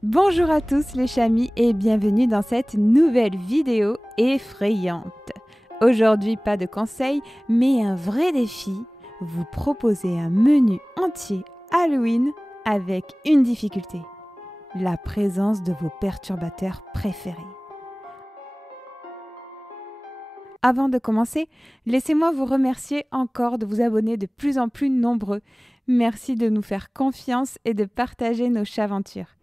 Bonjour à tous les chamis et bienvenue dans cette nouvelle vidéo effrayante. Aujourd'hui, pas de conseils, mais un vrai défi. Vous proposez un menu entier Halloween avec une difficulté. La présence de vos perturbateurs préférés. Avant de commencer, laissez-moi vous remercier encore de vous abonner de plus en plus nombreux. Merci de nous faire confiance et de partager nos chaventures.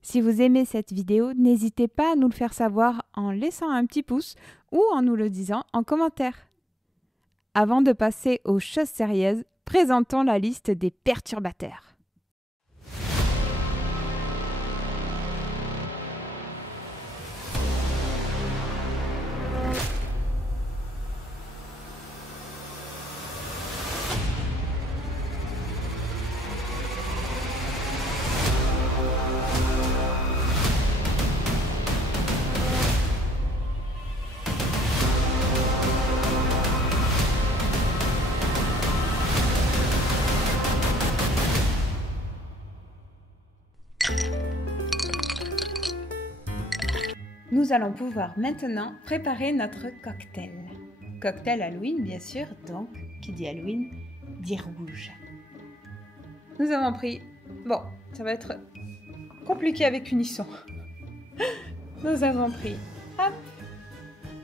Si vous aimez cette vidéo, n'hésitez pas à nous le faire savoir en laissant un petit pouce ou en nous le disant en commentaire. Avant de passer aux choses sérieuses, présentons la liste des perturbateurs. Nous allons pouvoir maintenant préparer notre cocktail. Cocktail Halloween, bien sûr, donc, qui dit Halloween, dit rouge. Nous avons pris... Bon, ça va être compliqué avec unisson. Nous avons pris, hop,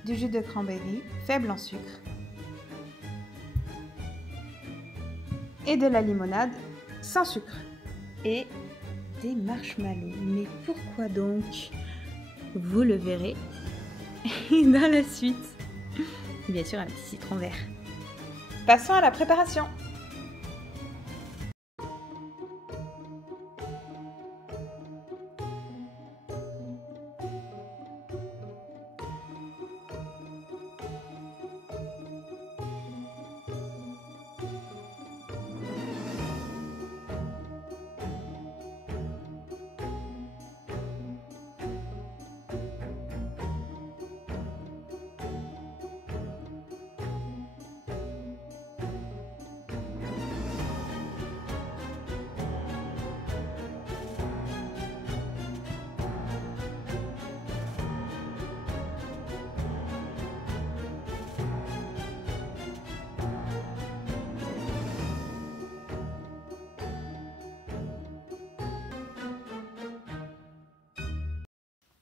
du jus de cranberry, faible en sucre, et de la limonade, sans sucre, et des marshmallows. Mais pourquoi donc ? Vous le verrez dans la suite. Bien sûr, un petit citron vert. Passons à la préparation.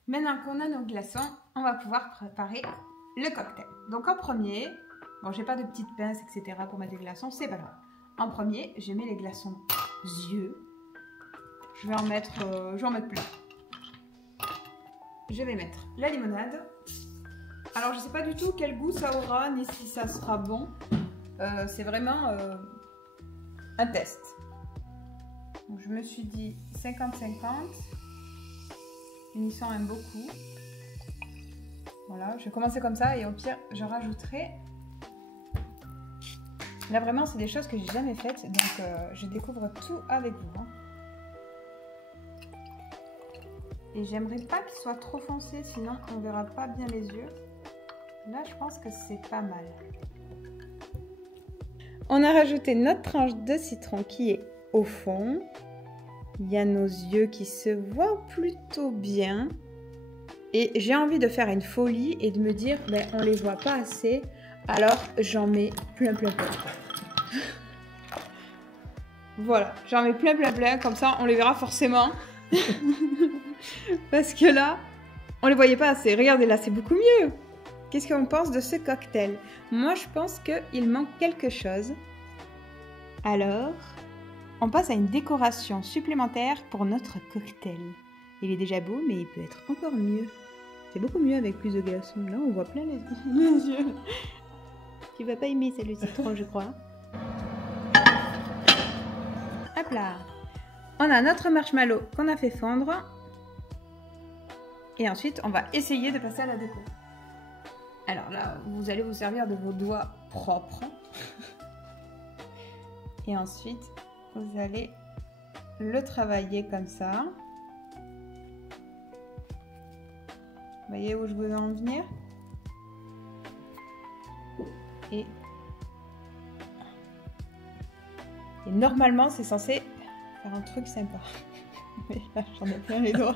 Maintenant qu'on a nos glaçons, on va pouvoir préparer le cocktail. Donc en premier, bon j'ai pas de petites pinces etc. pour mettre des glaçons, c'est pas grave. En premier, je mets les glaçons yeux. Je vais en mettre plein. Je vais mettre la limonade. Alors je sais pas du tout quel goût ça aura, ni si ça sera bon. C'est vraiment un test. Donc je me suis dit 50-50. Unisson aime beaucoup. Voilà, je vais commencer comme ça et au pire, je rajouterai. Là, vraiment, c'est des choses que j'ai jamais faites, donc je découvre tout avec vous. Hein. Et j'aimerais pas qu'il soit trop foncé, sinon on verra pas bien les yeux. Là, je pense que c'est pas mal. On a rajouté notre tranche de citron qui est au fond. Il y a nos yeux qui se voient plutôt bien. Et j'ai envie de faire une folie et de me dire, ben, on les voit pas assez. Alors, j'en mets plein. Voilà, j'en mets plein. Comme ça, on les verra forcément. Parce que là, on les voyait pas assez. Regardez, là, c'est beaucoup mieux. Qu'est-ce qu'on pense de ce cocktail? Moi, je pense qu'il manque quelque chose. Alors... on passe à une décoration supplémentaire pour notre cocktail. Il est déjà beau, mais il peut être encore mieux. C'est beaucoup mieux avec plus de glaçons. Là, on voit plein les yeux. Tu vas pas aimer celle de citron, je crois. Hop là. On a notre marshmallow qu'on a fait fondre. Et ensuite, on va essayer de passer à la déco. Alors là, vous allez vous servir de vos doigts propres. Et ensuite, vous allez le travailler comme ça. Vous voyez où je veux en venir? Et normalement, c'est censé faire un truc sympa. Mais là, j'en ai plein les doigts.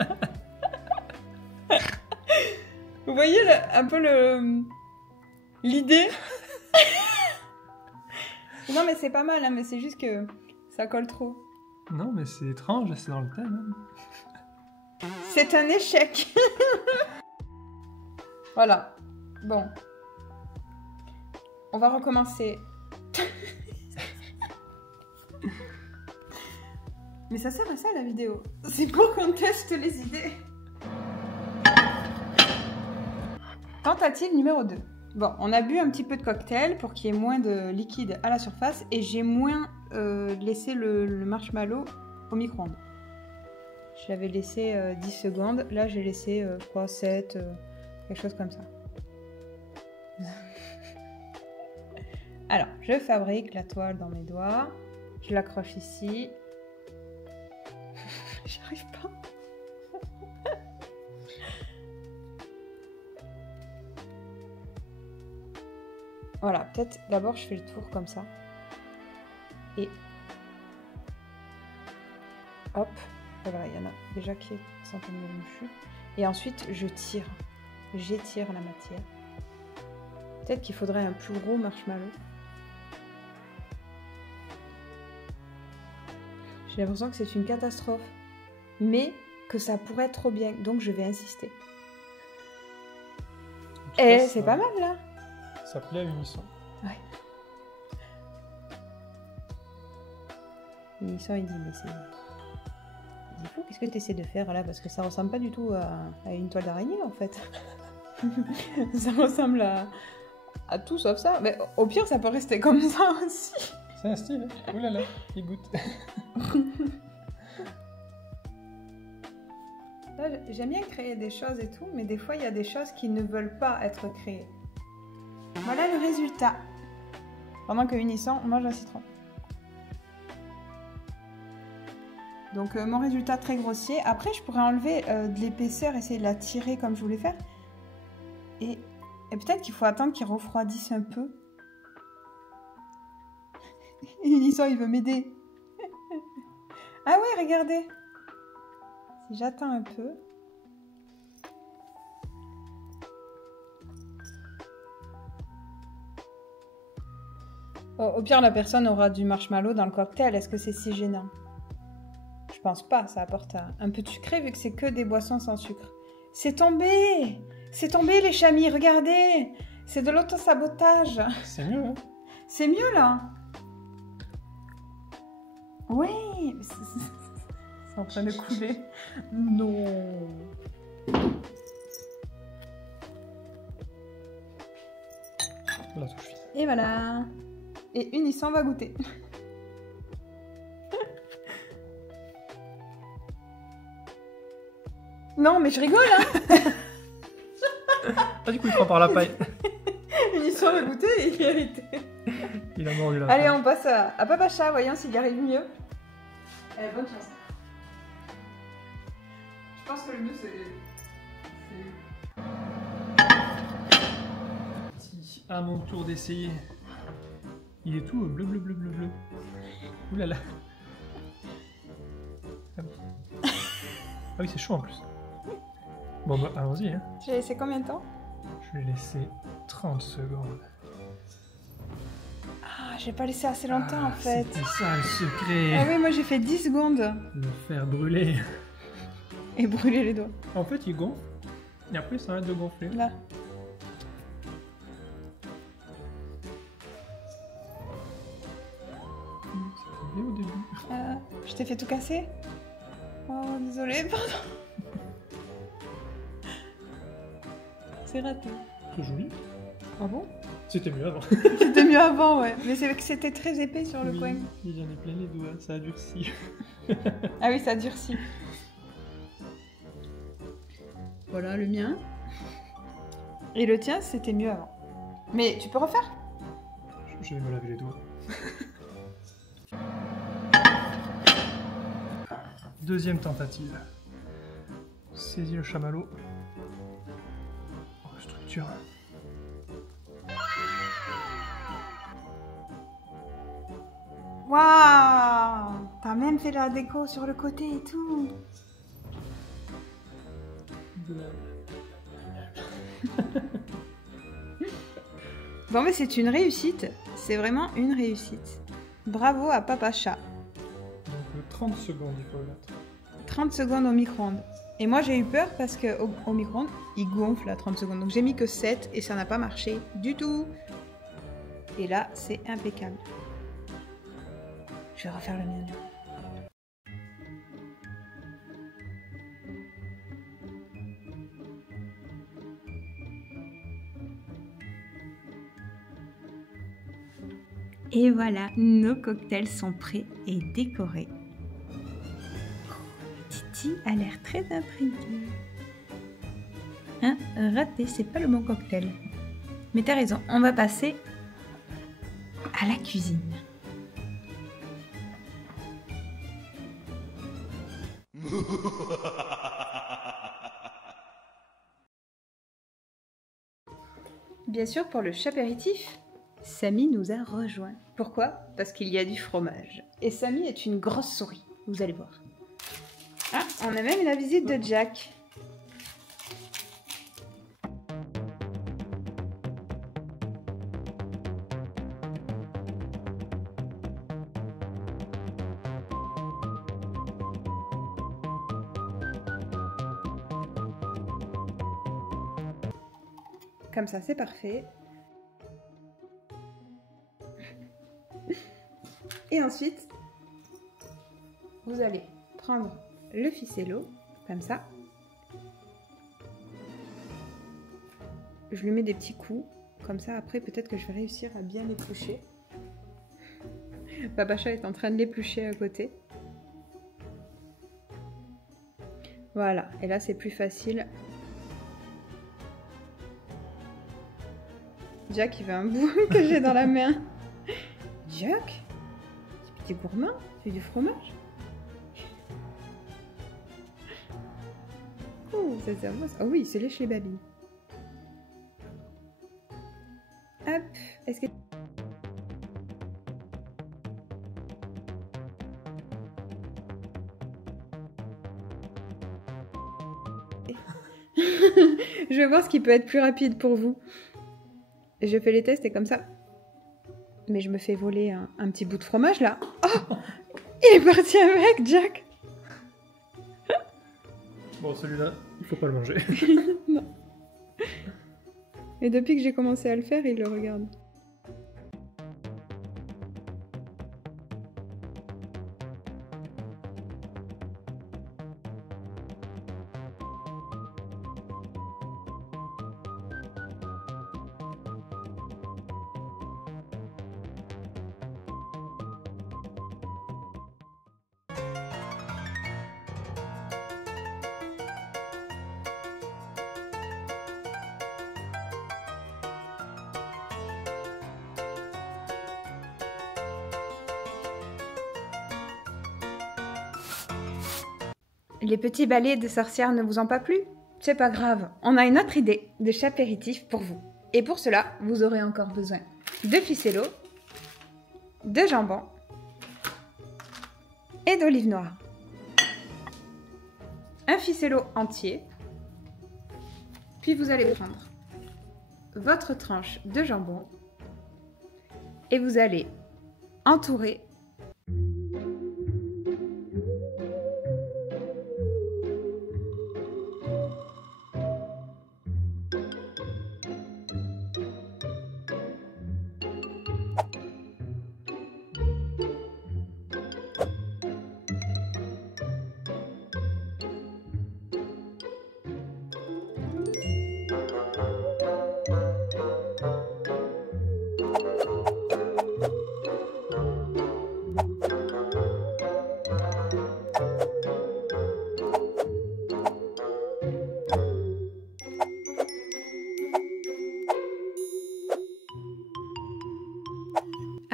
Vous voyez un peu l'idée? Non, mais c'est pas mal, hein, mais c'est juste que ça colle trop. Non, mais c'est étrange, c'est dans le thème. Hein. C'est un échec. Voilà. Bon. On va recommencer. Mais ça sert à ça la vidéo. C'est pour qu'on teste les idées. Tentative numéro 2. Bon, on a bu un petit peu de cocktail pour qu'il y ait moins de liquide à la surface et j'ai moins laissé le marshmallow au micro-ondes. Je l'avais laissé 10 secondes. Là, j'ai laissé, je crois, 7, quelque chose comme ça. Alors, je fabrique la toile dans mes doigts. Je l'accroche ici. J'y arrive pas. Voilà, peut-être d'abord je fais le tour comme ça. Et hop, voilà, il y en a déjà qui sont un peu mouchus. Et ensuite, je tire. J'étire la matière. Peut-être qu'il faudrait un plus gros marshmallow. J'ai l'impression que c'est une catastrophe. Mais que ça pourrait être trop bien. Donc je vais insister. Et c'est pas mal là. Ça plaît à Unisson. Ouais. Unisson il dit mais c'est... Il faut qu'est-ce que tu essaies de faire là? Parce que ça ressemble pas du tout à une toile d'araignée en fait. Ça ressemble à tout sauf ça. Mais au pire ça peut rester comme ça aussi. C'est un style. Hein. Ouh là là, il goûte. J'aime bien créer des choses et tout, mais des fois il y a des choses qui ne veulent pas être créées. Voilà le résultat. Pendant que Unisson mange un citron. Donc mon résultat très grossier. Après je pourrais enlever de l'épaisseur, essayer de la tirer comme je voulais faire. Et peut-être qu'il faut attendre qu'il refroidisse un peu. Unisson il veut m'aider. Ah ouais, regardez. Si j'attends un peu. Au pire, la personne aura du marshmallow dans le cocktail. Est-ce que c'est si gênant? Je pense pas. Ça apporte un peu de sucré vu que c'est que des boissons sans sucre. C'est tombé! C'est tombé les chamis, regardez! C'est de l'auto-sabotage. C'est mieux, hein? C'est mieux là? Oui! C'est en train de couler. Non! La touche fine. Et voilà! Et Unisson va goûter. Non, mais je rigole, hein! Ah, du coup, il prend par la paille. Unisson va goûter et il a arrêté. Il a mordu la Allez, paille. on passe à Papa Chat, voyons s'il y arrive mieux. Bonne chance. Je pense que le mieux, c'est... Si, à mon tour d'essayer. Il est tout bleu, bleu, bleu, bleu, bleu. Ouh là là. Ah oui, c'est chaud en plus. Bon, bah, allons-y. Hein. Tu l'as laissé combien de temps? Je vais laisser 30 secondes. Ah, j'ai pas laissé assez longtemps en fait. C'était ça le secret. Ah oui, moi j'ai fait 10 secondes. Le faire brûler. Et brûler les doigts. En fait, il gonfle. Et après, ça arrête de gonfler. Là. C'était bien au début. Je t'ai fait tout casser? Oh, désolé, pardon. C'est raté. C'est joli. Ah bon? C'était mieux avant. C'était mieux avant, ouais. Mais c'est que c'était très épais sur le Oui, coin. et j'en ai plein les doigts, ça a durci. Ah oui, ça durcit. Voilà le mien. Et le tien, c'était mieux avant. Mais tu peux refaire? Je vais me laver les doigts. Deuxième tentative. Saisis le chamallow. Oh, structure. Waouh! T'as même fait la déco sur le côté et tout. Bon, mais c'est une réussite. C'est vraiment une réussite. Bravo à Papa Chat. Donc 30 secondes, il faut le mettre. 30 secondes au micro-ondes. Et moi, j'ai eu peur parce qu'au micro-ondes, il gonfle à 30 secondes. Donc j'ai mis que 7 et ça n'a pas marché du tout. Et là, c'est impeccable. Je vais refaire le mien. Et voilà, nos cocktails sont prêts et décorés. Titi a l'air très intriguée. Hein, raté, c'est pas le bon cocktail. Mais t'as raison, on va passer à la cuisine. Bien sûr, pour le chapéritif, Samy nous a rejoints. Pourquoi? Parce qu'il y a du fromage. Et Samy est une grosse souris, vous allez voir. Ah, on a même la visite de Jack. Comme ça, c'est parfait. Et ensuite, vous allez prendre le ficello, comme ça. Je lui mets des petits coups, comme ça après peut-être que je vais réussir à bien l'éplucher. Papa Chat est en train de l'éplucher à côté. Voilà, et là c'est plus facile. Jack il veut un bout que j'ai dans la main. Jack? T'es gourmand? Tu veux du fromage? Oh, ça sert à ça. Oh oui, c'est léché baby. Hop, est-ce que... Je vais voir ce qui peut être plus rapide pour vous. Je fais les tests et comme ça... Mais je me fais voler un petit bout de fromage là. Oh, il est parti avec, Jack. Bon, celui-là, il faut pas le manger. Non. Et depuis que j'ai commencé à le faire, il le regarde. Les petits balais de sorcières ne vous ont pas plu? C'est pas grave, on a une autre idée de chapéritif pour vous. Et pour cela, vous aurez encore besoin de ficello, de jambon et d'olive noire. Un ficello entier, puis vous allez prendre votre tranche de jambon et vous allez entourer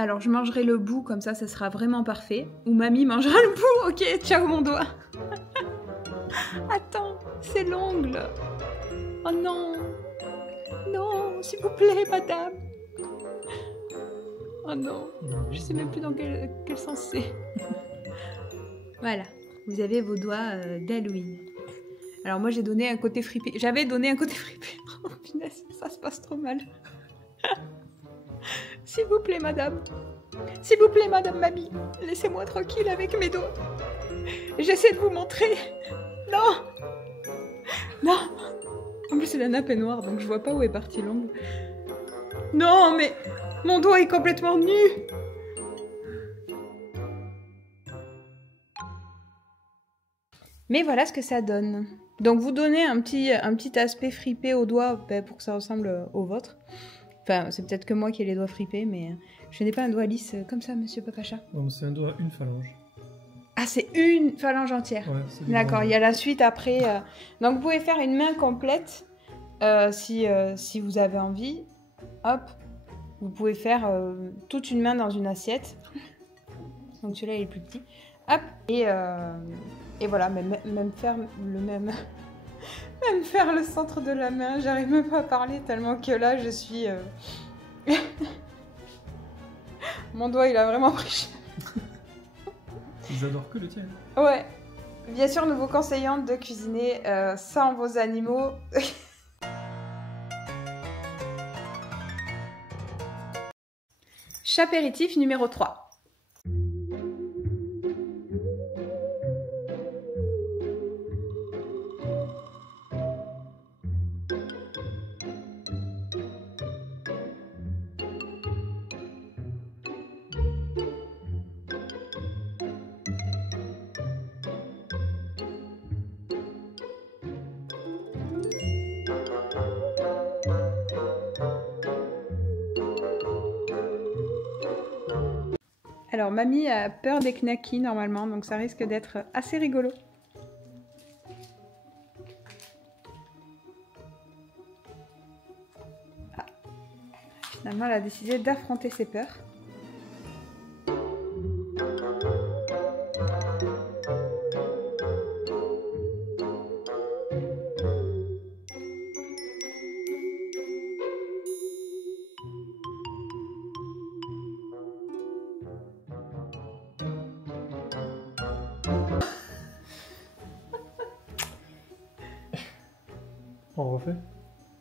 Alors je mangerai le bout, comme ça sera vraiment parfait. Ou mamie mangera le bout. Ok, ciao mon doigt. Attends, c'est l'ongle. Oh non. Non, s'il vous plaît, madame. Oh non, je sais même plus dans quel sens c'est. Voilà, vous avez vos doigts d'Halloween. Alors moi j'ai donné un côté fripé. J'avais donné un côté fripé. Oh punaise, ça se passe trop mal. S'il vous plaît, madame. S'il vous plaît, madame mamie. Laissez-moi tranquille avec mes doigts. J'essaie de vous montrer. Non. Non. En plus la nappe est noire, donc je vois pas où est parti l'ongle. Non, mais mon doigt est complètement nu. Mais voilà ce que ça donne. Donc vous donnez un petit aspect fripé au doigt pour que ça ressemble au vôtre. Enfin, c'est peut-être que moi qui ai les doigts fripés, mais je n'ai pas un doigt lisse comme ça, monsieur Papacha. Non, c'est un doigt, une phalange. Ah, c'est une phalange entière. Ouais, c'est d'accord, il y a la suite après. Donc vous pouvez faire une main complète si vous avez envie. Hop, vous pouvez faire toute une main dans une assiette. Donc celui-là il est plus petit. Hop, et voilà, même faire le même... Même faire le centre de la main, j'arrive même pas à parler tellement que là je suis... Mon doigt il a vraiment pris cher. Ils adorent que le tien. Ouais. Bien sûr, nous vous conseillons de cuisiner sans vos animaux. Chapéritif numéro 3. Alors, mamie a peur des knackis normalement, donc ça risque d'être assez rigolo. Ah. Finalement, elle a décidé d'affronter ses peurs. On refait?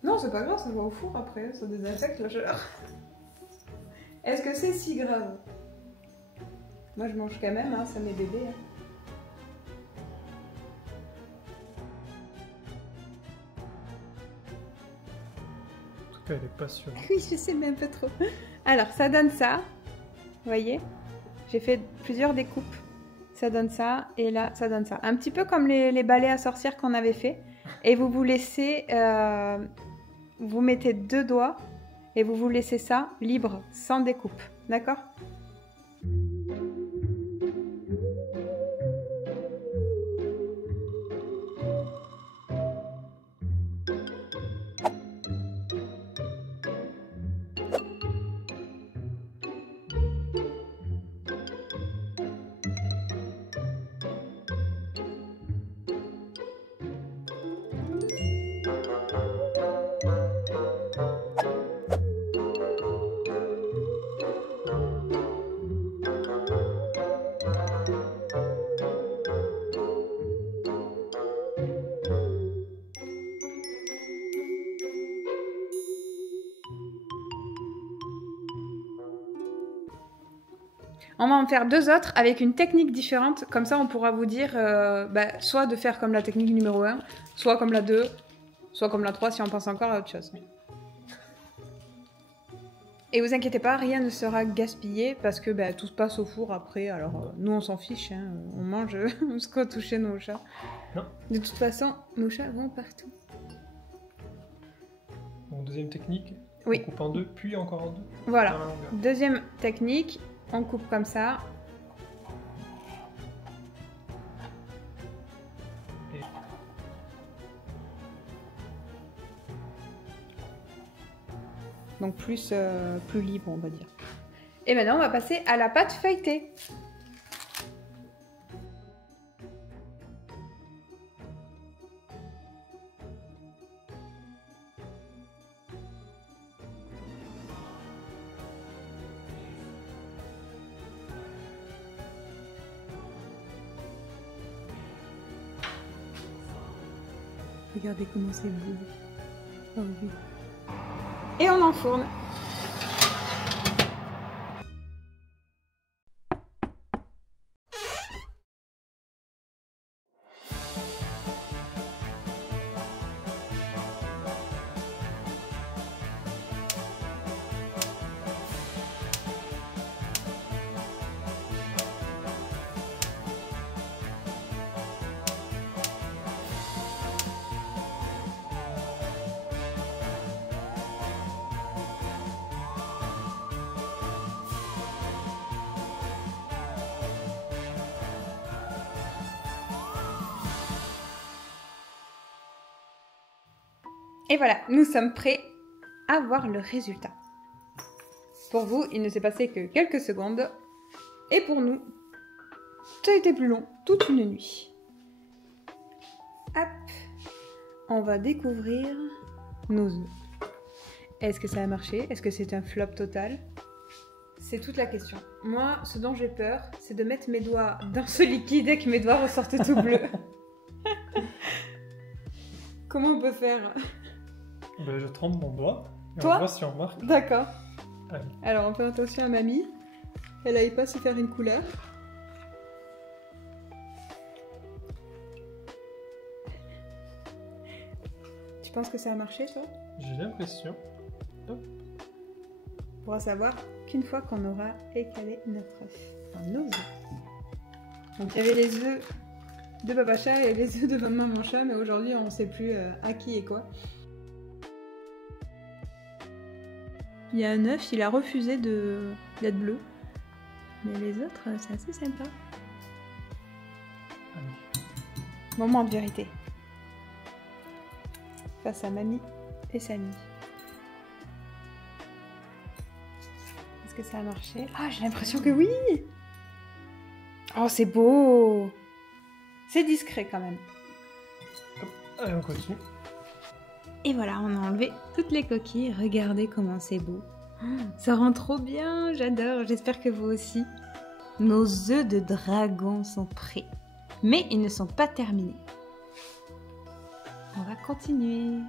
Non, c'est pas grave, ça va au four après, ça désinfecte la chaleur. Est-ce que c'est si grave? Moi je mange quand même, hein, ça mes bébés. Hein. En tout cas, elle est pas sûre. Oui, je sais, mais un peu trop. Alors, ça donne ça. Vous voyez? J'ai fait plusieurs découpes. Ça donne ça, et là, ça donne ça. Un petit peu comme les balais à sorcières qu'on avait fait. Et vous vous laissez... vous mettez 2 doigts, et vous laissez ça libre, sans découpe. D'accord? On va en faire 2 autres avec une technique différente. Comme ça, on pourra vous dire soit de faire comme la technique numéro 1, soit comme la 2, soit comme la 3 si on pense encore à autre chose. Et vous inquiétez pas, rien ne sera gaspillé parce que tout se passe au four après. Alors nous, on s'en fiche, hein, on mange ce qu'on touche nos chats. Non. De toute façon, nos chats vont partout. Donc, deuxième technique, oui. On coupe en 2, puis encore en 2. Voilà. Deuxième technique. On coupe comme ça. Donc plus libre, on va dire. Et maintenant, on va passer à la pâte feuilletée. Regardez comment c'est beau. Oh oui. Et on enfourne. Et voilà, nous sommes prêts à voir le résultat. Pour vous, il ne s'est passé que quelques secondes. Et pour nous, ça a été plus long, toute une nuit. Hop, on va découvrir nos œufs. Est-ce que ça a marché? Est-ce que c'est un flop total? C'est toute la question. Moi, ce dont j'ai peur, c'est de mettre mes doigts dans ce liquide et que mes doigts ressortent tout bleus. Comment on peut faire? Ben, je trempe mon doigt. Et Toi? on voit si on marque. D'accord. Allez. Alors, on fait attention à mamie. Elle n'aille pas se faire une couleur. Tu penses que ça a marché, toi? J'ai l'impression. On pourra savoir qu'une fois qu'on aura écalé notre œuf. Enfin, nos œufs. Donc, il y avait les œufs de Papa Chat et les œufs de Maman Chat, mais aujourd'hui, on ne sait plus à qui et quoi. Il y a un œuf, il a refusé d'être bleu. Mais les autres, c'est assez sympa. Allez. Moment de vérité. Face à mamie et Samy. Est-ce que ça a marché? Ah, j'ai l'impression que oui! Oh, c'est beau! C'est discret quand même. Hop. Allez, on continue. Et voilà, on a enlevé toutes les coquilles. Regardez comment c'est beau. Ça rend trop bien, j'adore. J'espère que vous aussi. Nos œufs de dragon sont prêts. Mais ils ne sont pas terminés. On va continuer.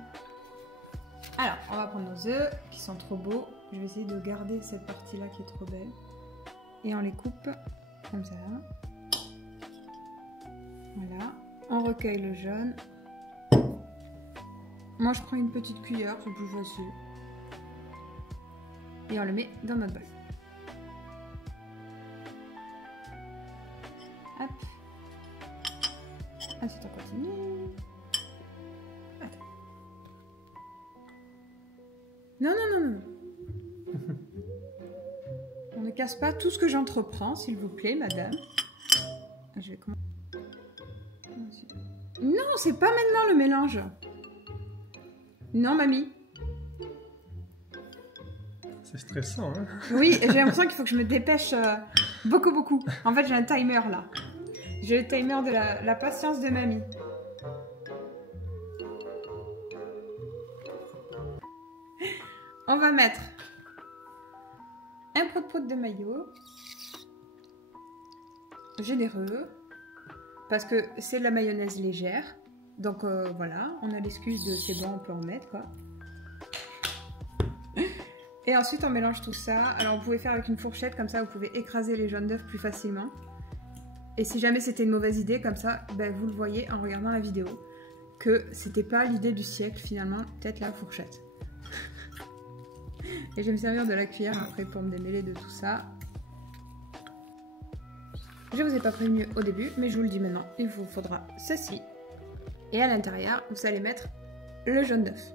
Alors, on va prendre nos œufs qui sont trop beaux. Je vais essayer de garder cette partie-là qui est trop belle. Et on les coupe comme ça. Voilà. On recueille le jaune. Moi, je prends une petite cuillère, c'est plus facile. Et on le met dans notre bol. Hop. Ensuite, on continue. Attends. Non, non, non, non. On ne casse pas tout ce que j'entreprends, s'il vous plaît, madame. Je vais commencer. Non, c'est pas maintenant le mélange. Non, mamie. C'est stressant, hein? Oui, j'ai l'impression qu'il faut que je me dépêche beaucoup, beaucoup. En fait, j'ai un timer, là. J'ai le timer de la patience de mamie. On va mettre un prout-prout de maillot. Généreux. Parce que c'est de la mayonnaise légère. Donc voilà, on a l'excuse de c'est bon, on peut en mettre quoi. Et ensuite on mélange tout ça. Alors vous pouvez faire avec une fourchette, comme ça vous pouvez écraser les jaunes d'œufs plus facilement. Et si jamais c'était une mauvaise idée, comme ça, ben, vous le voyez en regardant la vidéo, que c'était pas l'idée du siècle finalement, peut-être la fourchette. Et je vais me servir de la cuillère après pour me démêler de tout ça. Je vous ai pas prévenu au début, mais je vous le dis maintenant, il vous faudra ceci. Et à l'intérieur, vous allez mettre le jaune d'œuf.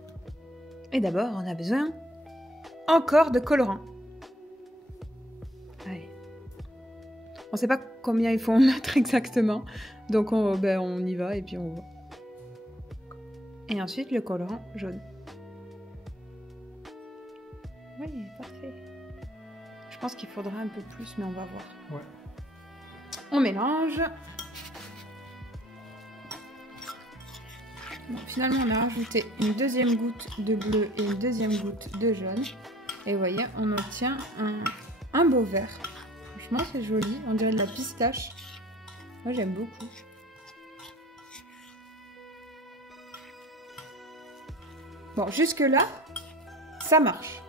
Et d'abord, on a besoin encore de colorant. Allez. On ne sait pas combien il faut en mettre exactement, donc on y va et puis on voit. Et ensuite, le colorant jaune. Oui, parfait. Je pense qu'il faudra un peu plus, mais on va voir. Ouais. On mélange. Bon, finalement, on a rajouté une deuxième goutte de bleu et une deuxième goutte de jaune. Et vous voyez, on obtient un beau vert. Franchement, c'est joli. On dirait de la pistache. Moi, j'aime beaucoup. Bon, jusque-là, ça marche.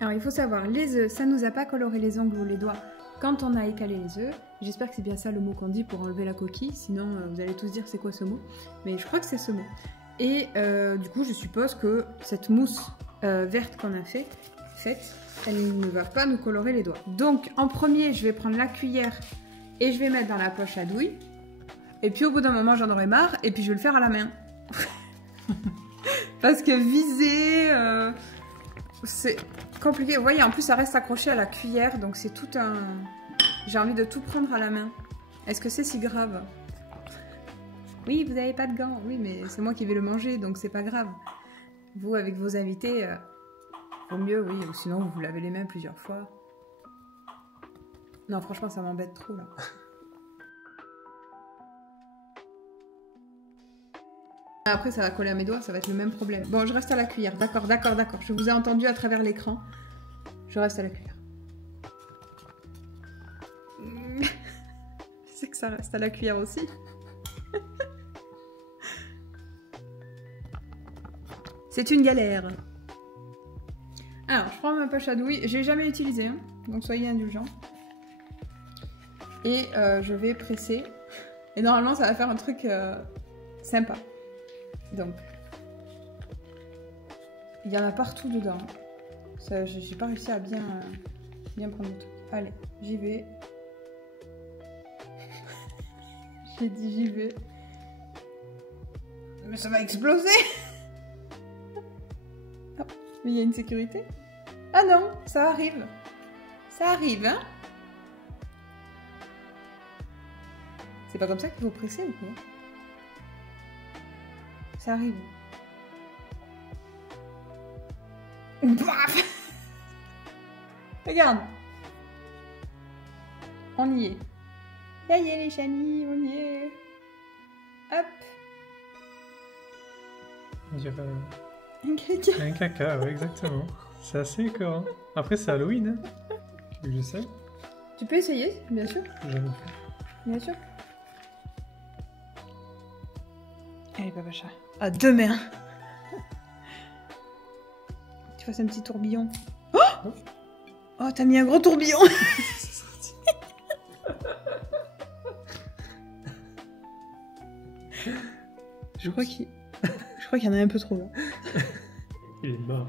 Alors, il faut savoir, les œufs, ça nous a pas coloré les ongles ou les doigts quand on a écalé les œufs. J'espère que c'est bien ça le mot qu'on dit pour enlever la coquille. Sinon, vous allez tous dire c'est quoi ce mot. Mais je crois que c'est ce mot. Et du coup, je suppose que cette mousse verte qu'on a faite, elle ne va pas nous colorer les doigts. Donc, en premier, je vais prendre la cuillère et je vais mettre dans la poche à douille. Et puis, au bout d'un moment, j'en aurai marre et puis je vais le faire à la main. Parce que viser, c'est compliqué. Vous voyez, en plus, ça reste accroché à la cuillère. Donc, c'est tout un... J'ai envie de tout prendre à la main. Est-ce que c'est si grave? Oui, vous n'avez pas de gants. Oui, mais c'est moi qui vais le manger, donc c'est pas grave. Vous, avec vos invités, vaut mieux, oui. Ou sinon, vous vous lavez les mains plusieurs fois. Non, franchement, ça m'embête trop, là. Après, ça va coller à mes doigts, ça va être le même problème. Bon, je reste à la cuillère. D'accord, d'accord, d'accord. Je vous ai entendu à travers l'écran. Je reste à la cuillère. C'est que ça reste à la cuillère aussi. C'est une galère. Alors, je prends ma poche à douille. Je l'ai jamais utilisée, hein, donc soyez indulgents. Et je vais presser. Et normalement, ça va faire un truc sympa. Donc, il y en a partout dedans. J'ai pas réussi à bien prendre le truc. Allez, j'y vais. J'ai dit j'y vais. Mais ça va exploser. Oh, mais il y a une sécurité. Ah non, ça arrive. Ça arrive, hein. C'est pas comme ça qu'il faut presser ou quoi? Ça arrive. Baf. Regarde. On y est. Ça y est les chamis, on y est. Hop. On dirait Un caca. un caca, ouais, exactement. C'est assez écœurant. Après, c'est Halloween, hein. Je sais. Tu peux essayer, bien sûr. Jamais fait. Bien sûr. Allez, papa chat. À deux mains. Tu fasses un petit tourbillon. Oh, oh, t'as mis un gros tourbillon. Je crois qu'il y en a un peu trop là. Il est mort.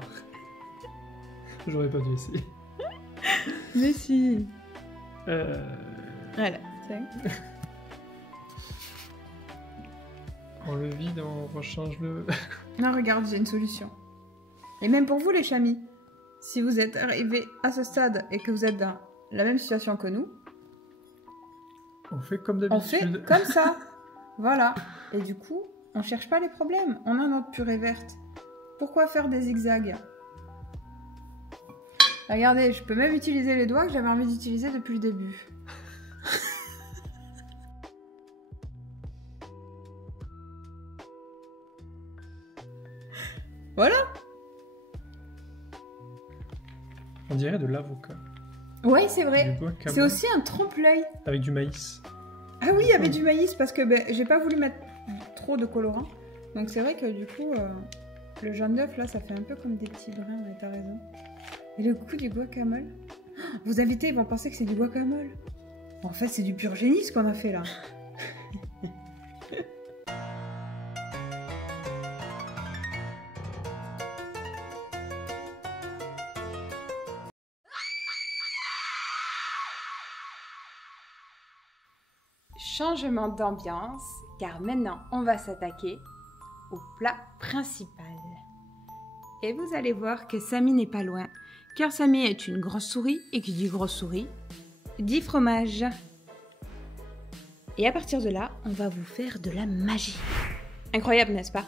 J'aurais pas dû essayer. Mais si. Voilà, tiens. On le vide, on rechange le... Non, regarde, j'ai une solution. Et même pour vous les chamis, si vous êtes arrivés à ce stade et que vous êtes dans la même situation que nous, On fait comme on d'habitude. fait comme ça. Voilà. Et du coup, on cherche pas les problèmes. On a notre purée verte. Pourquoi faire des zigzags? Regardez, je peux même utiliser les doigts que j'avais envie d'utiliser depuis le début. Voilà. On dirait de l'avocat. Ouais, c'est Du vrai. guacamole. C'est aussi un trompe-l'œil. Avec du maïs. Ah oui, il y avait du maïs parce que ben, j'ai pas voulu mettre trop de colorant. Donc c'est vrai que du coup, le jaune d'œuf là, ça fait un peu comme des petits brins, mais t'as raison. Et le goût du guacamole. Vos invités, ils vont penser que c'est du guacamole. En fait, c'est du pur génie ce qu'on a fait là. Changement d'ambiance, car maintenant on va s'attaquer au plat principal. Et vous allez voir que Samy n'est pas loin, car Samy est une grosse souris, et qui dit grosse souris, dit fromage. Et à partir de là, on va vous faire de la magie. Incroyable, n'est-ce pas?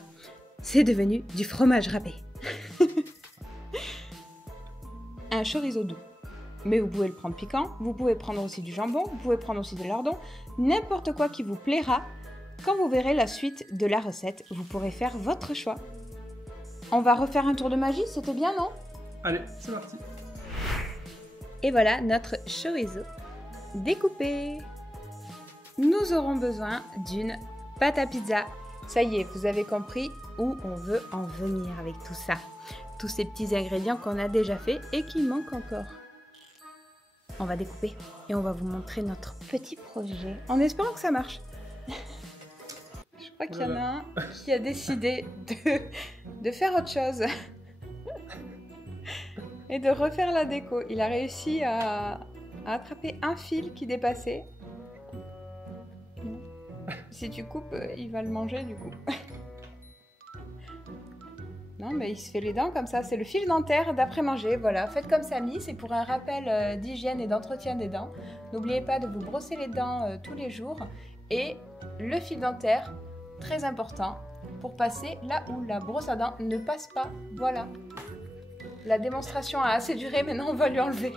C'est devenu du fromage râpé. un chorizo doux. Mais vous pouvez le prendre piquant, vous pouvez prendre aussi du jambon, vous pouvez prendre aussi de lardon, n'importe quoi qui vous plaira. Quand vous verrez la suite de la recette, vous pourrez faire votre choix. On va refaire un tour de magie, c'était bien, non? Allez, c'est parti. Et voilà notre chorizo découpé. Nous aurons besoin d'une pâte à pizza. Ça y est, vous avez compris où on veut en venir avec tout ça. Tous ces petits ingrédients qu'on a déjà fait et qui manquent encore. On va découper et on va vous montrer notre petit projet en espérant que ça marche. Je crois qu'il y en a un qui a décidé de faire autre chose et de refaire la déco. Il a réussi à attraper un fil qui dépassait. Si tu coupes, il va le manger du coup. Non, mais il se fait les dents comme ça. C'est le fil dentaire d'après-manger. Voilà, faites comme Samy. C'est pour un rappel d'hygiène et d'entretien des dents. N'oubliez pas de vous brosser les dents tous les jours. Et le fil dentaire, très important, pour passer là où la brosse à dents ne passe pas. Voilà. La démonstration a assez duré, maintenant on va lui enlever.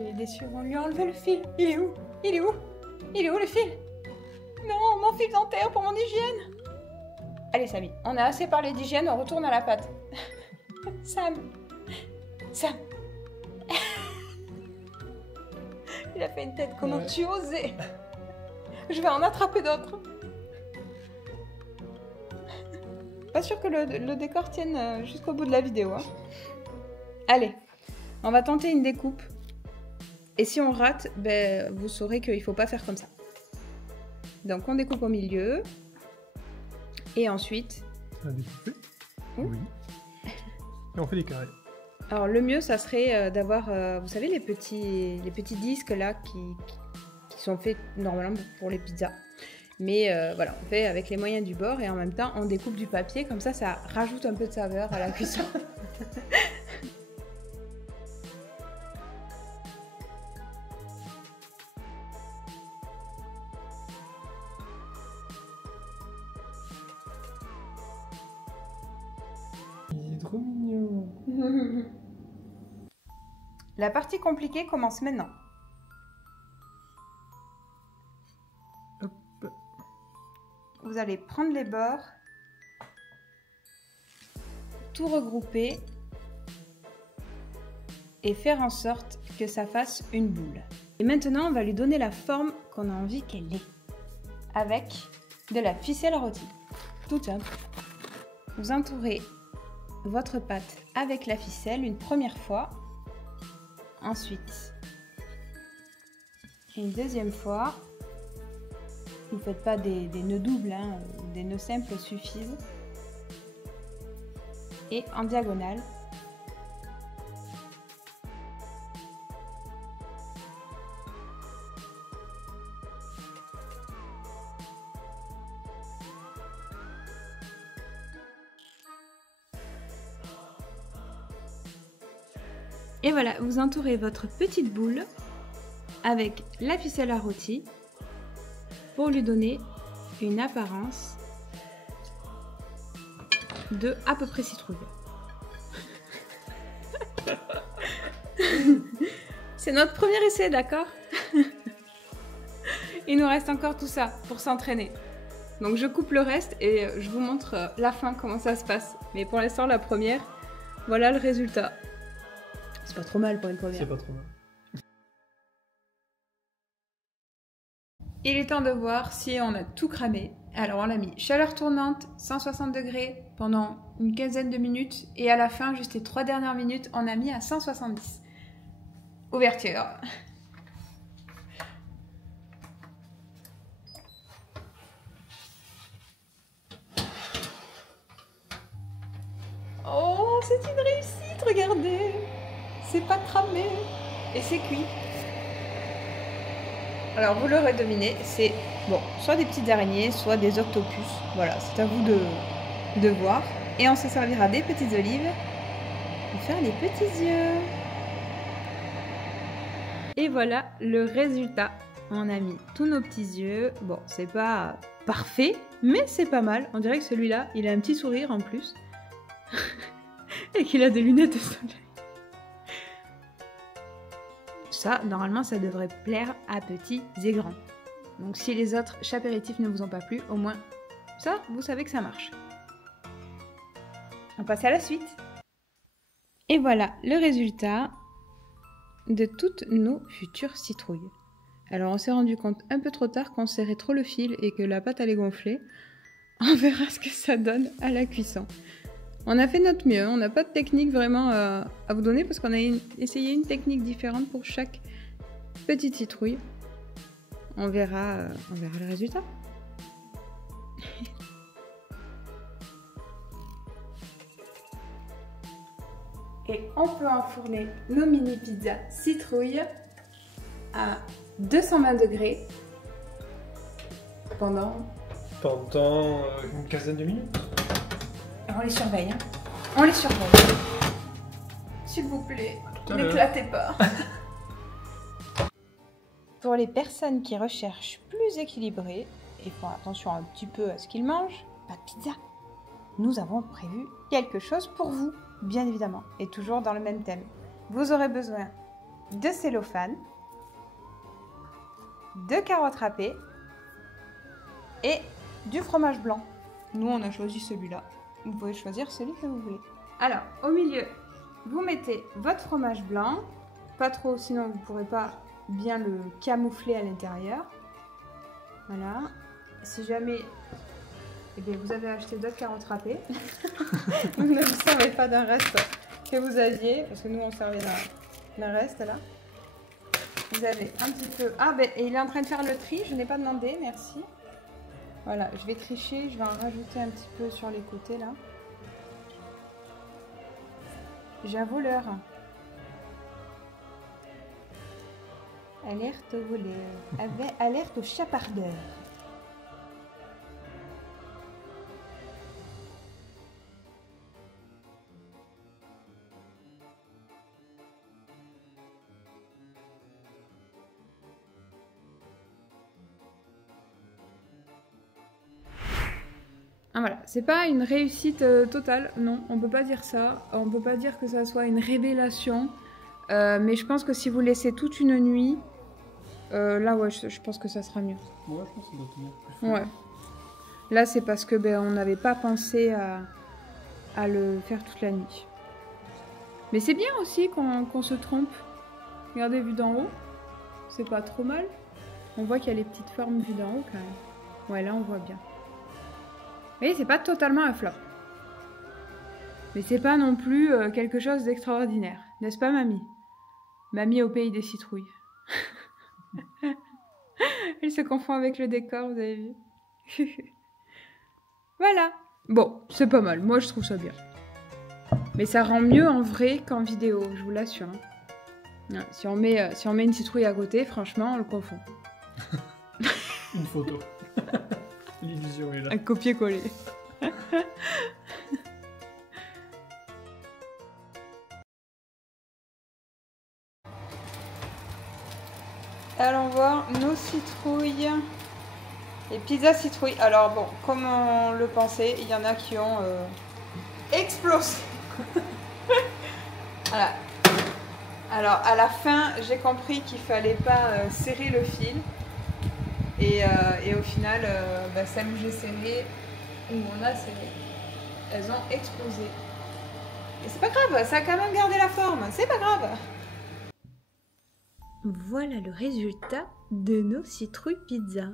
Il est déçu, on lui a enlevé le fil. Il est où? Il est où? Il est où le fil? Non, mon fil dentaire pour mon hygiène. Allez Samy, on a assez parlé d'hygiène, on retourne à la pâte. Sam. Il a fait une tête, comment tu osais? Je vais en attraper d'autres. Pas sûr que le décor tienne jusqu'au bout de la vidéo. Hein. Allez, on va tenter une découpe. Et si on rate, ben, vous saurez qu'il ne faut pas faire comme ça. Donc on découpe au milieu. Et ensuite... On a découpé. Oui. Et on fait des carrés. Alors le mieux, ça serait d'avoir, vous savez, les petits disques là qui sont faits normalement pour les pizzas. Mais voilà, on fait avec les moyens du bord et en même temps, on découpe du papier. Comme ça rajoute un peu de saveur à la cuisson. Il est trop mignon. La partie compliquée commence maintenant. Hop. Vous allez prendre les bords, tout regrouper et faire en sorte que ça fasse une boule. Et maintenant, on va lui donner la forme qu'on a envie qu'elle ait avec de la ficelle à rôti. Tout simple. Vous entourez votre pâte avec la ficelle une première fois. Ensuite, une deuxième fois. Vous ne faites pas des nœuds doubles, hein, des nœuds simples suffisent. Et en diagonale. Et voilà, vous entourez votre petite boule avec la ficelle à rôti pour lui donner une apparence de à peu près citrouille. C'est notre premier essai, d'accord? Il nous reste encore tout ça pour s'entraîner. Donc je coupe le reste et je vous montre la fin, comment ça se passe. Mais pour l'instant, la première, voilà le résultat. C'est pas trop mal pour une première. C'est pas trop mal. Il est temps de voir si on a tout cramé. Alors on a mis chaleur tournante, 160 degrés pendant une quinzaine de minutes. Et à la fin, juste les 3 dernières minutes, on a mis à 170. Ouverture. Oh, c'est une réussite, regardez. C'est pas cramé. Et c'est cuit. Alors vous l'aurez deviné, c'est bon, soit des petites araignées, soit des octopus. Voilà, c'est à vous de voir. Et on se servira des petites olives pour faire les petits yeux. Et voilà le résultat. On a mis tous nos petits yeux. Bon, c'est pas parfait, mais c'est pas mal. On dirait que celui-là, il a un petit sourire en plus. Et qu'il a des lunettes de soleil. Ça, normalement, ça devrait plaire à petits et grands. Donc si les autres chapéritifs ne vous ont pas plu, au moins ça, vous savez que ça marche. On passe à la suite. Et voilà le résultat de toutes nos futures citrouilles. Alors on s'est rendu compte un peu trop tard qu'on serrait trop le fil et que la pâte allait gonfler. On verra ce que ça donne à la cuisson. On a fait notre mieux, on n'a pas de technique vraiment à vous donner parce qu'on a essayé une technique différente pour chaque petite citrouille. On verra le résultat. Et on peut enfourner nos mini pizzas citrouilles à 220 degrés pendant une quinzaine de minutes. On les surveille, hein. On les surveille. S'il vous plaît, n'éclatez pas. Pour les personnes qui recherchent plus équilibré et font attention un petit peu à ce qu'ils mangent, pas de pizza. Nous avons prévu quelque chose pour vous, bien évidemment, et toujours dans le même thème. Vous aurez besoin de cellophane, de carottes râpées et du fromage blanc. Nous, on a choisi celui-là. Vous pouvez choisir celui que vous voulez. Alors, au milieu, vous mettez votre fromage blanc. Pas trop, sinon vous ne pourrez pas bien le camoufler à l'intérieur. Voilà. Si jamais vous avez acheté d'autres carottes râpées, vous ne vous servez pas d'un reste que vous aviez, parce que nous, on servait d'un reste, là. Vous avez un petit peu... Ah, et il est en train de faire le tri. Je n'ai pas demandé, merci. Voilà, je vais tricher, je vais en rajouter un petit peu sur les côtés là. J'ai un voleur. Alerte au voleur. Alerte au chapardeur. Ah, voilà, c'est pas une réussite totale, non, on peut pas dire ça, on peut pas dire que ça soit une révélation, mais je pense que si vous laissez toute une nuit, là ouais, je pense que ça sera mieux. Ouais, je pense que ça doit tenir plus fort. Ouais. Là c'est parce que on n'avait pas pensé à le faire toute la nuit. Mais c'est bien aussi qu'on se trompe. Regardez, vu d'en haut, c'est pas trop mal. On voit qu'il y a les petites formes vues d'en haut quand même. Ouais, là on voit bien. Vous voyez, c'est pas totalement un flop. Mais c'est pas non plus quelque chose d'extraordinaire. N'est-ce pas, mamie? Mamie au pays des citrouilles. Elle se confond avec le décor, vous avez vu? Voilà. Bon, c'est pas mal. Moi, je trouve ça bien. Mais ça rend mieux en vrai qu'en vidéo, je vous l'assure. Ouais, si on met une citrouille à côté, franchement, on le confond. Une photo. L'illusion est là. Un copier-coller. Allons voir nos citrouilles. Les pizzas citrouilles. Alors bon, comme on le pensait, il y en a qui ont explosé. Voilà. Alors à la fin, j'ai compris qu'il fallait pas serrer le fil. Et au final, celles où j'ai serré, où on a serré, elles ont explosé. Et c'est pas grave, ça a quand même gardé la forme, c'est pas grave. Voilà le résultat de nos citrouilles pizza.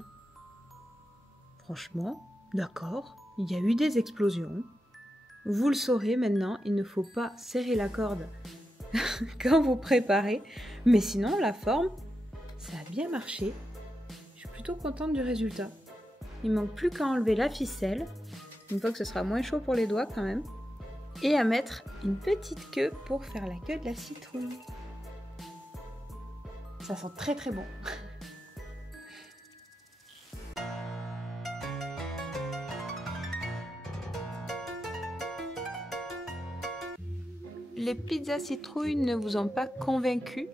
Franchement, d'accord, il y a eu des explosions. Vous le saurez maintenant, il ne faut pas serrer la corde quand vous préparez. Mais sinon, la forme, ça a bien marché. Plutôt contente du résultat. Il manque plus qu'à enlever la ficelle, une fois que ce sera moins chaud pour les doigts quand même, et à mettre une petite queue pour faire la queue de la citrouille. Ça sent très très bon. Les pizzas citrouilles ne vous ont pas convaincu?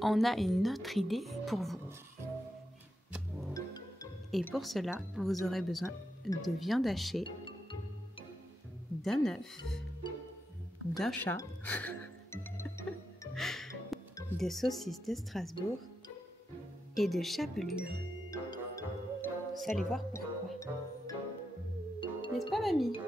On a une autre idée pour vous. Et pour cela, vous aurez besoin de viande hachée, d'un œuf, d'un chat, de saucisses de Strasbourg et de chapelure. Vous allez voir pourquoi. N'est-ce pas, mamie?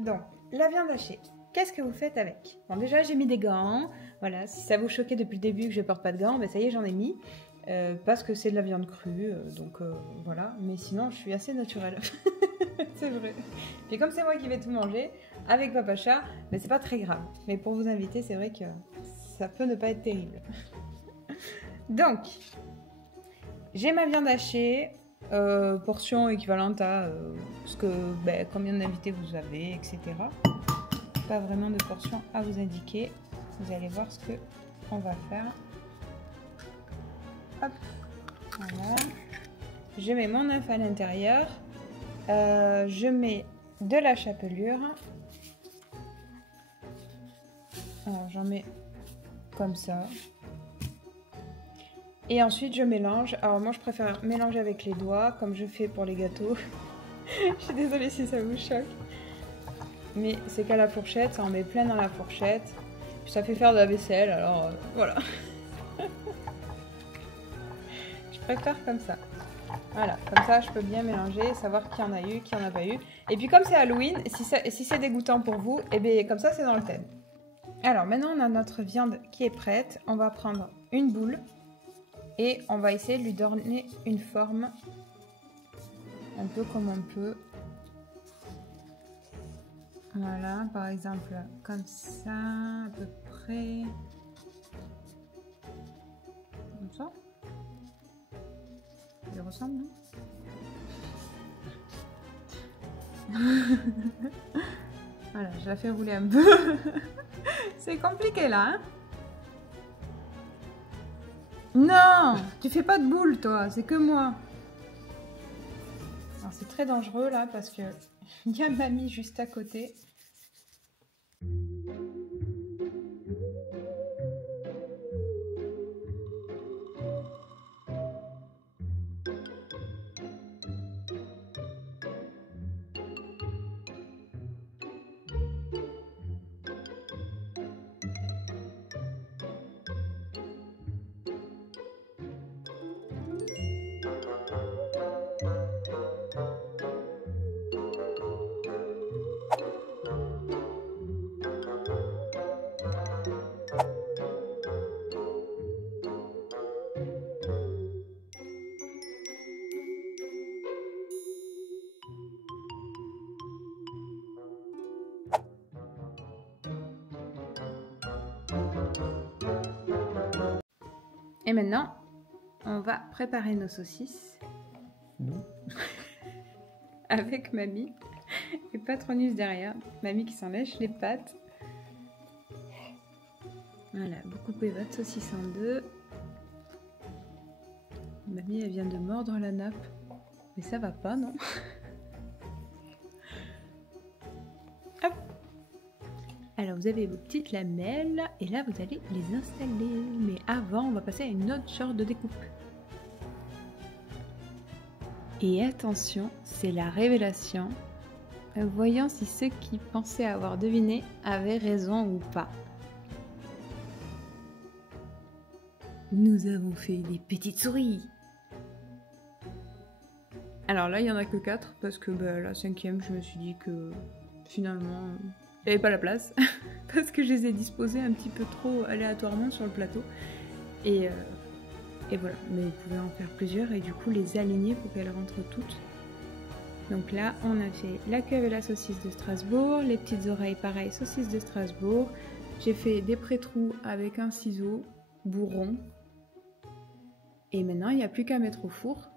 Donc, la viande hachée, qu'est-ce que vous faites avec? Bon, déjà, j'ai mis des gants. Voilà, si ça vous choquait depuis le début que je ne porte pas de gants, ben ça y est, j'en ai mis. Parce que c'est de la viande crue, donc voilà. Mais sinon, je suis assez naturelle. C'est vrai. Puis comme c'est moi qui vais tout manger, avec Papa Chat, ben c'est pas très grave. Mais pour vous inviter, c'est vrai que ça peut ne pas être terrible. Donc, j'ai ma viande hachée. Portion équivalente à ce que combien d'invités vous avez, etc. Pas vraiment de portion à vous indiquer. Vous allez voir ce que on va faire. Hop, voilà. Je mets mon œuf à l'intérieur. Je mets de la chapelure. Alors j'en mets comme ça. Et ensuite, je mélange. Alors moi, je préfère mélanger avec les doigts, comme je fais pour les gâteaux. Je suis désolée si ça vous choque. Mais c'est qu'à la fourchette, ça en met plein dans la fourchette. Puis ça fait faire de la vaisselle, alors voilà. Je préfère comme ça. Voilà, comme ça, je peux bien mélanger, savoir qui en a eu, qui en a pas eu. Et puis comme c'est Halloween, si c'est dégoûtant pour vous, et bien comme ça, c'est dans le thème. Alors maintenant, on a notre viande qui est prête. On va prendre une boule. Et on va essayer de lui donner une forme, un peu comme on peut. Voilà, par exemple, comme ça, à peu près. Comme ça. Il ressemble, non? Voilà, je la fais rouler un peu. C'est compliqué là, hein? Non, tu fais pas de boule, toi, c'est que moi. Alors c'est très dangereux là parce que il y a mamie juste à côté. Et maintenant, on va préparer nos saucisses. Non. Avec mamie et Patronus derrière. Mamie qui s'en lèche les pattes. Voilà, vous coupez votre saucisse en deux. Mamie, elle vient de mordre la nappe. Mais ça va pas, non? Hop. vous avez vos petites lamelles et là vous allez les installer. Mais avant, on va passer à une autre genre de découpe. Et attention, c'est la révélation. Voyons si ceux qui pensaient avoir deviné avaient raison ou pas. Nous avons fait des petites souris. Alors là, il n'y en a que 4 parce que la 5e, je me suis dit que finalement, il n'y avait pas la place. Parce que je les ai disposées un petit peu trop aléatoirement sur le plateau. Et voilà, mais vous pouvez en faire plusieurs et du coup les aligner pour qu'elles rentrent toutes. Donc là, on a fait la queue avec la saucisse de Strasbourg, les petites oreilles pareil, saucisse de Strasbourg. J'ai fait des pré-trous avec un ciseau bourron. Et maintenant, il n'y a plus qu'à mettre au four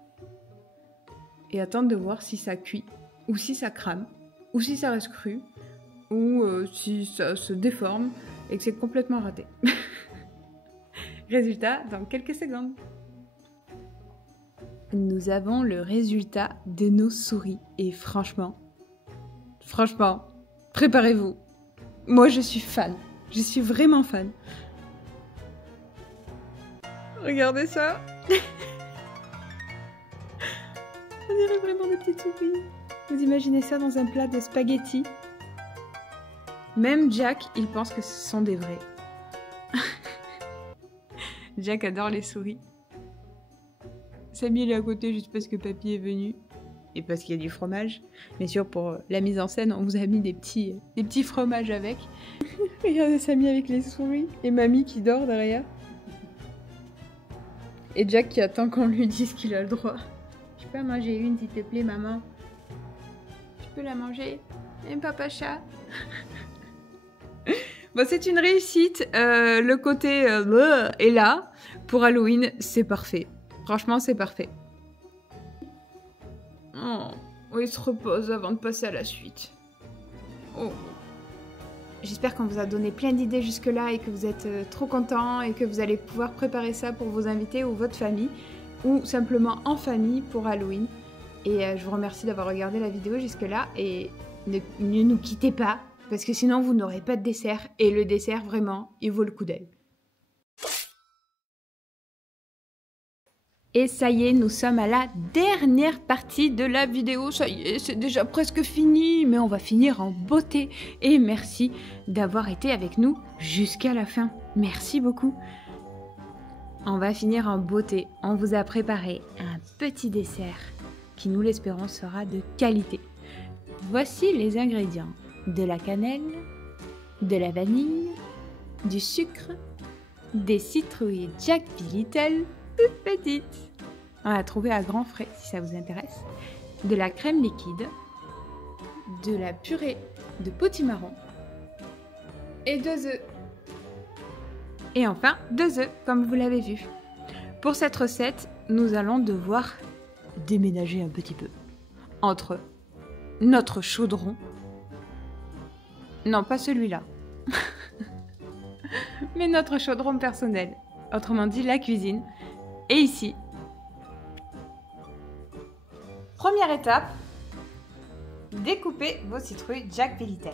et attendre de voir si ça cuit, ou si ça crame, ou si ça reste cru, ou si ça se déforme et que c'est complètement raté. Résultat dans quelques secondes. Nous avons le résultat de nos souris et franchement, préparez-vous. Moi je suis fan, je suis vraiment fan. Regardez ça. On dirait vraiment des petites souris. Vous imaginez ça dans un plat de spaghettis. Même Jack, il pense que ce sont des vrais. Jack adore les souris. Samy il est à côté juste parce que papy est venu. Et parce qu'il y a du fromage. Bien sûr, pour la mise en scène, on vous a mis des petits fromages avec. Regardez Samy avec les souris. Et mamie qui dort derrière. Et Jack qui attend qu'on lui dise qu'il a le droit. Je peux en manger une s'il te plaît maman. Je peux la manger? Et papa chat. Bon, c'est une réussite. Le côté est là. Pour Halloween, c'est parfait. Franchement, c'est parfait. Oh, il se repose avant de passer à la suite. Oh. J'espère qu'on vous a donné plein d'idées jusque-là et que vous êtes trop contents et que vous allez pouvoir préparer ça pour vos invités ou votre famille ou simplement en famille pour Halloween. Et je vous remercie d'avoir regardé la vidéo jusque-là et ne nous quittez pas parce que sinon vous n'aurez pas de dessert et le dessert vraiment, il vaut le coup d'œil. Et ça y est, nous sommes à la dernière partie de la vidéo. Ça y est, c'est déjà presque fini, mais on va finir en beauté. Et merci d'avoir été avec nous jusqu'à la fin. Merci beaucoup. On va finir en beauté. On vous a préparé un petit dessert qui, nous l'espérons, sera de qualité. Voici les ingrédients. De la cannelle, de la vanille, du sucre, des citrouilles Jack Little, toutes petites. On a trouvé à grands frais si ça vous intéresse. De la crème liquide, de la purée de potimarron et 2 œufs. Et enfin 2 œufs comme vous l'avez vu. Pour cette recette, nous allons devoir déménager un petit peu entre notre chaudron. Non, pas celui-là. Mais notre chaudron personnel. Autrement dit, la cuisine. Et ici. Première étape. Découpez vos citrouilles Jack Little.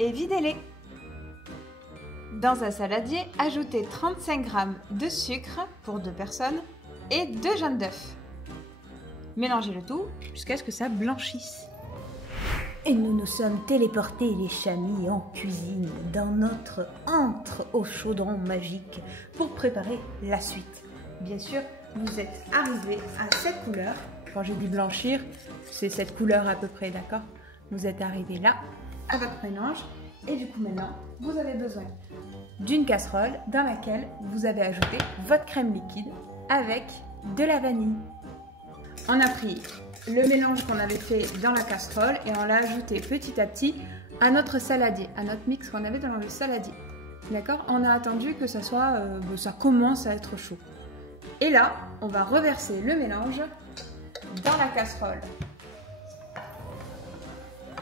Et videz-les. Dans un saladier, ajoutez 35 g de sucre pour 2 personnes et 2 jaunes d'œufs. Mélangez le tout jusqu'à ce que ça blanchisse. Et nous nous sommes téléportés les chamis en cuisine dans notre antre au chaudron magique pour préparer la suite. Bien sûr, vous êtes arrivés à cette couleur. Quand j'ai dit blanchir, c'est cette couleur à peu près, d'accord? Vous êtes arrivés là à votre mélange et du coup maintenant, vous avez besoin d'une casserole dans laquelle vous avez ajouté votre crème liquide avec de la vanille. On a pris le mélange qu'on avait fait dans la casserole et on l'a ajouté petit à petit à notre saladier, à notre mix qu'on avait dans le saladier. D'accord? On a attendu que ça soit, ça commence à être chaud. Et là, on va reverser le mélange dans la casserole.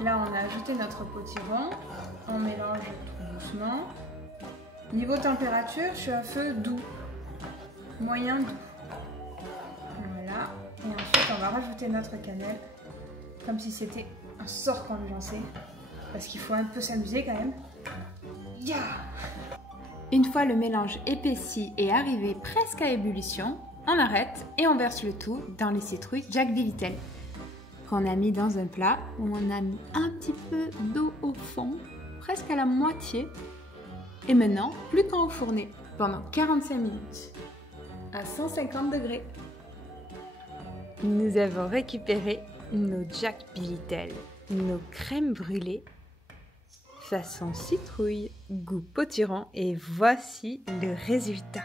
Là, on a ajouté notre potiron. On mélange tout doucement. Niveau température, je suis à feu doux, moyen doux. Voilà. Et ensuite, on va rajouter notre cannelle, comme si c'était un sort qu'on lui lançait, parce qu'il faut un peu s'amuser quand même. Une fois le mélange épaissi et arrivé presque à ébullition, on arrête et on verse le tout dans les citrouilles Jack Vittel qu'on a mis dans un plat où on a mis un petit peu d'eau au fond, presque à la moitié. Et maintenant, plus qu'à enfourner pendant 45 minutes à 150 degrés. Nous avons récupéré nos Jack Vittel, nos crèmes brûlées façon citrouille, goût potiron, et voici le résultat.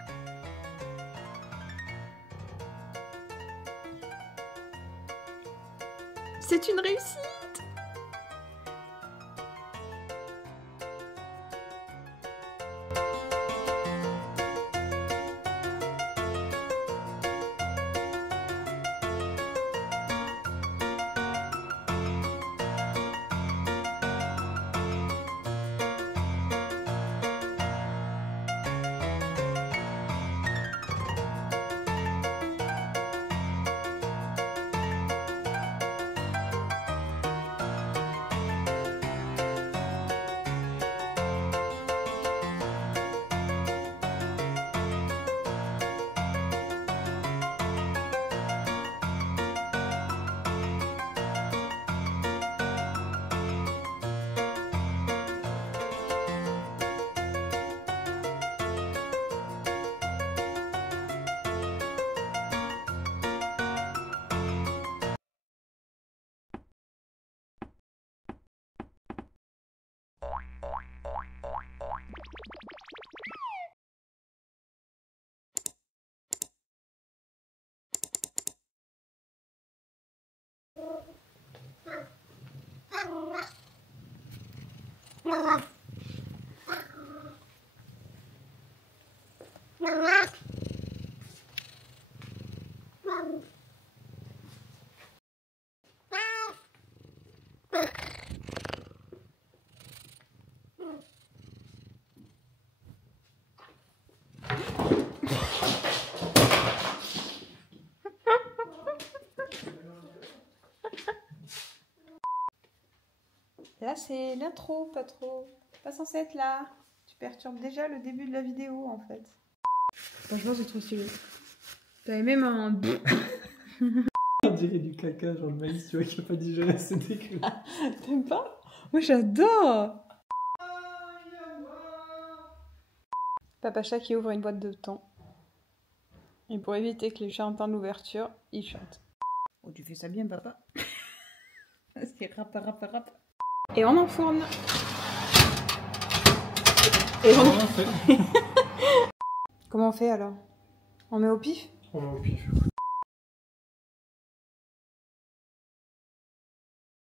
C'est une réussite! Là, c'est l'intro, pas trop. Pas censé être là. Tu perturbes déjà le début de la vidéo, en fait. Franchement, c'est trop stylé. T'as aimé ma... On dirait du caca, genre le maïs, tu vois, qui a pas digéré, c'est dégueulasse. T'aimes pas? Moi, j'adore. Papa chat qui ouvre une boîte de thon. Et pour éviter que les chats entendent l'ouverture, il chante. Oh, tu fais ça bien, papa. C'est rap. Et on enfourne. Et on... Comment on fait alors? On met au pif? On met au pif.